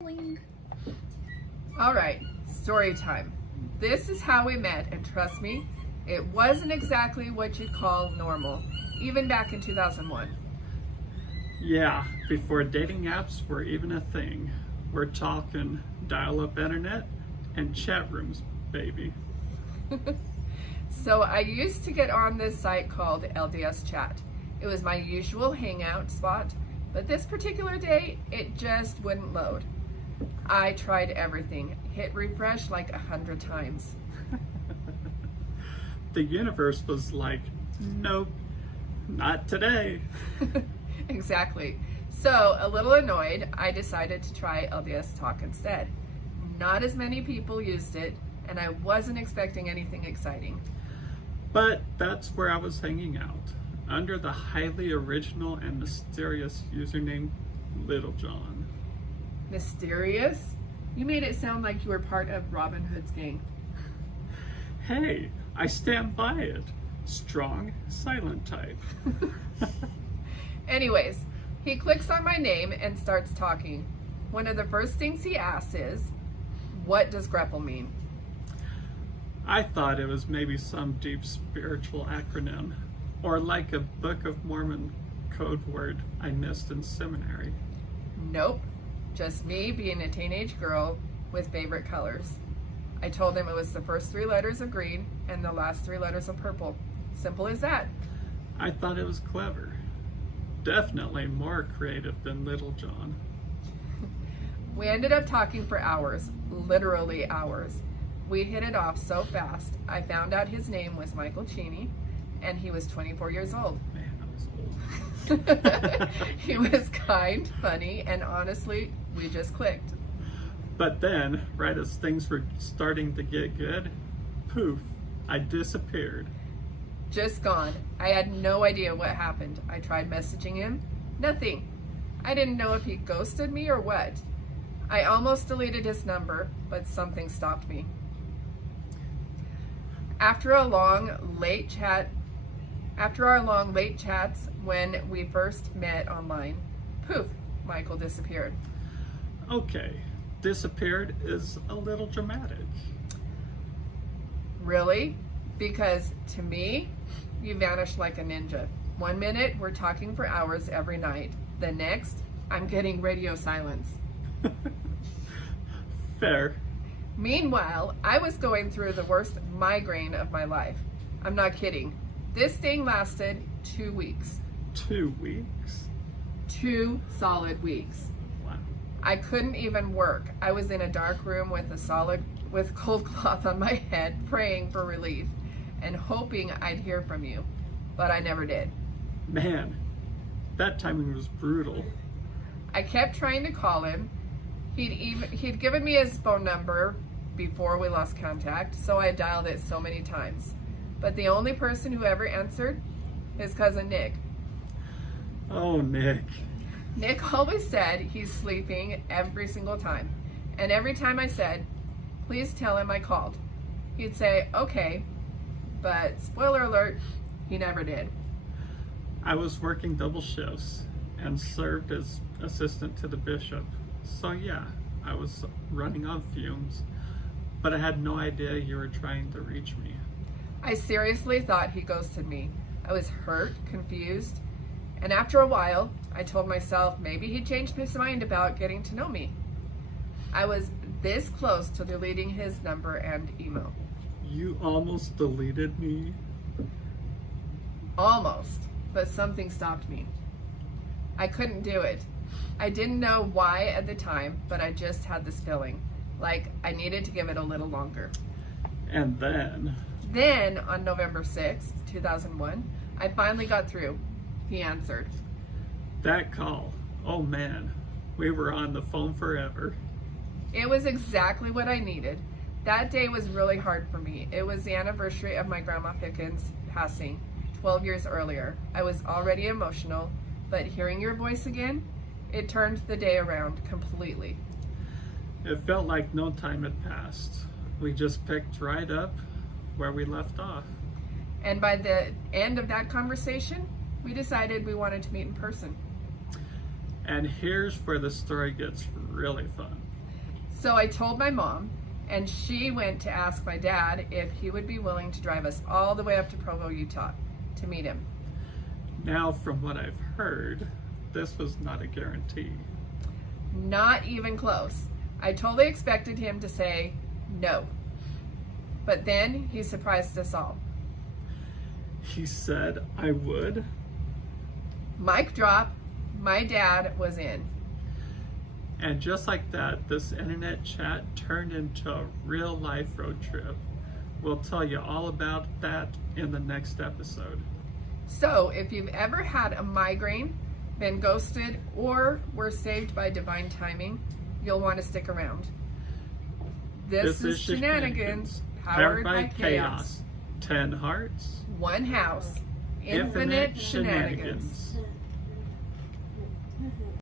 Bling. All right, story time. This is how we met, and trust me, it wasn't exactly what you'd call normal, even back in 2001. Yeah, before dating apps were even a thing. We're talking dial-up internet and chat rooms, baby. So I used to get on this site called LDS Chat. It was my usual hangout spot, but this particular day, it just wouldn't load. I tried everything, hit refresh like 100 times. The universe was like, nope, not today. Exactly. So, a little annoyed, I decided to try LDS Talk instead. Not as many people used it, and I wasn't expecting anything exciting. But that's where I was hanging out, under the highly original and mysterious username Little John. Mysterious? You made it sound like you were part of Robin Hood's gang. Hey, I stand by it. Strong, silent type. Anyways, he clicks on my name and starts talking. One of the first things he asks is, what does grapple mean? I thought it was maybe some deep spiritual acronym, or like a Book of Mormon code word I missed in seminary. Nope, just me being a teenage girl with favorite colors. I told him it was the first 3 letters of green and the last 3 letters of purple. Simple as that. I thought it was clever. Definitely more creative than Little John. We ended up talking for hours, literally hours. We hit it off so fast, I found out his name was Michael Cheney, and he was 24 years old. Man, I was old. He was kind, funny, and honestly, we just clicked. But then, right as things were starting to get good, poof, I disappeared. Just gone. I had no idea what happened. I tried messaging him. Nothing. I didn't know if he ghosted me or what. I almost deleted his number, but something stopped me. After our long late chats when we first met online, poof, Michael disappeared. Okay, disappeared is a little dramatic. Really? Because to me, you vanished like a ninja. 1 minute, we're talking for hours every night. The next, I'm getting radio silence. Fair. Meanwhile, I was going through the worst migraine of my life. I'm not kidding. This thing lasted 2 weeks. 2 weeks? 2 solid weeks. Wow. I couldn't even work. I was in a dark room with cold cloth on my head, praying for relief and hoping I'd hear from you, but I never did. Man, that timing was brutal. I kept trying to call him. He'd given me his phone number before we lost contact, so I dialed it so many times. But the only person who ever answered, his cousin Nick. Oh, Nick. Nick always said he's sleeping every single time. And every time I said, please tell him I called, he'd say, okay, but spoiler alert, he never did. I was working double shifts and served as assistant to the bishop. So yeah, I was running on fumes, but I had no idea you were trying to reach me. I seriously thought he ghosted me. I was hurt, confused, and after a while, I told myself maybe he changed his mind about getting to know me. I was this close to deleting his number and email. You almost deleted me? Almost, but something stopped me. I couldn't do it. I didn't know why at the time, but I just had this feeling, like I needed to give it a little longer. And then? Then, on November 6th, 2001, I finally got through. He answered. That call, oh man, we were on the phone forever. It was exactly what I needed. That day was really hard for me. It was the anniversary of my grandma Pickens passing 12 years earlier. I was already emotional, but hearing your voice again, it turned the day around completely. It felt like no time had passed. We just picked right up where we left off. And by the end of that conversation, we decided we wanted to meet in person. And here's where the story gets really fun. So I told my mom, and she went to ask my dad if he would be willing to drive us all the way up to Provo, Utah to meet him. Now, from what I've heard, this was not a guarantee. Not even close. I totally expected him to say no. But then he surprised us all. He said I would. Mic drop, my dad was in. And just like that, this internet chat turned into a real life road trip. We'll tell you all about that in the next episode. So if you've ever had a migraine, been ghosted, or were saved by divine timing, you'll want to stick around. This is Shenanigans, powered by chaos. 10 hearts, one house, infinite shenanigans.